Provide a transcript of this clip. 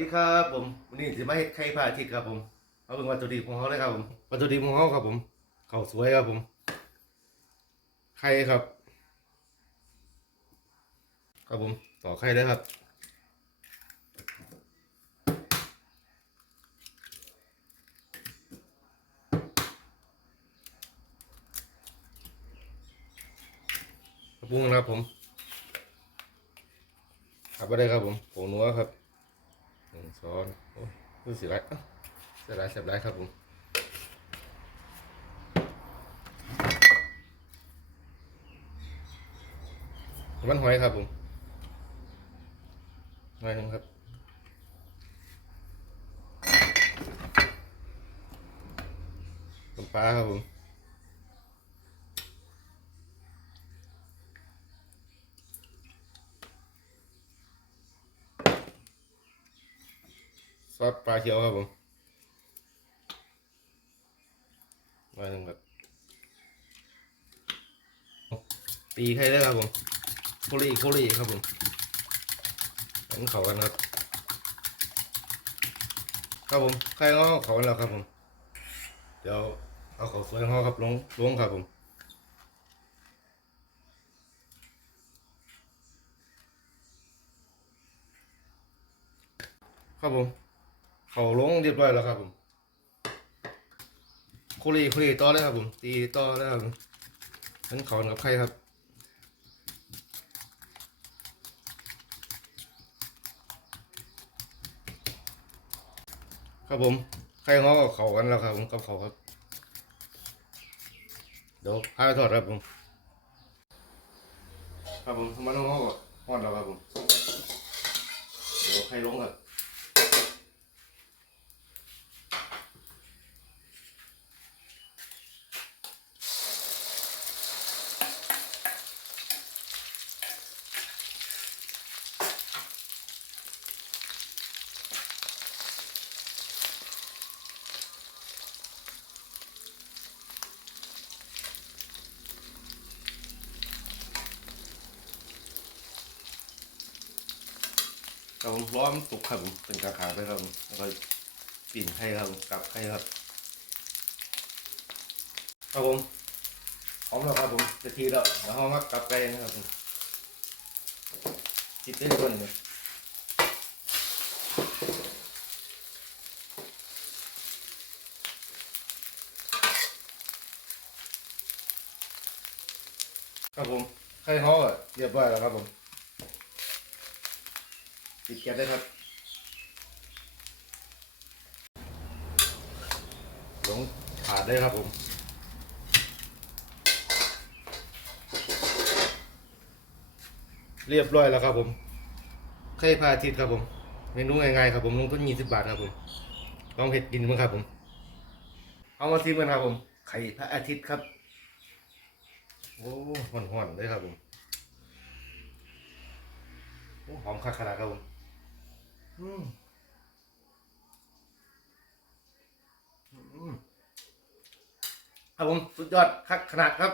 ดีครับผมวันนี้สิมาเฮ็ดไข่พระอาทิตครับผมเอาเป็นวัตถุดิบของเขาเลยครับผมวัตถุดิบของเขาครับผมข้าวสวยครับผมไข่ครับ ครับผมต่อไข่เลยครับกระปุ้งนะครับผมขับไปได้ครับผมผงนัวครับ นึ่งช้อนโอ้ยรู้สึกไรเอ้าเสียไรเสียไรครับผมมันหอยครับผมหอยหนึงครับปลาครับผม ซอสปลาเขียวครับผมมาหนึ่งครับตีไข่ได้ครับผมโคลีโคลีครับผมอันเขากันครับ ครับผมไข่งอเขากันแล้วครับผม เดี๋ยวเอาเขาสวยของเขาครับลงลงครับผมครับผม เขาลงเรียบร้อยแล้วครับผมโคลีโคลีต่อเลยครับผม ตีต่อเลยครับผมนั่นเขากับใครครับครับผมใครง้อกับเขากันแล้วครับผมกับเขาครับ เดี๋ยวพาไปทอดครับผม ครับผมมันง้อกับทอดแล้วครับผม เดี๋ยวใครลงครับ ครับผมร้อมสุกครับผมเป็นกระถาไปครับแล้วก็ปิ่นให้ครับกลับให้ครับครับผมพร้อมแล้วครับผมจะทีแล้วแล้วห้องมักลับไปนะครับผมจิบได้ตัวหนึ่งครับผมไข่ฮ้อเรียบร้อยแล้วครับผม ปิดแก๊สได้ครับลงขาดได้ครับผมเรียบร้อยแล้วครับผมไข่พระอาทิตย์ครับผม เมนูง่ายๆครับผม ลงทุนยี่สิบบาทครับผม ลองเห็ดกินมั้งครับผม เอามาซิมกันครับผม ไข่พระอาทิตย์ครับ โอ้ห่อนๆเลยครับผม โอ้หอมคักขนาดครับผม อืมครับผมสุดยอดคักขนาดครับ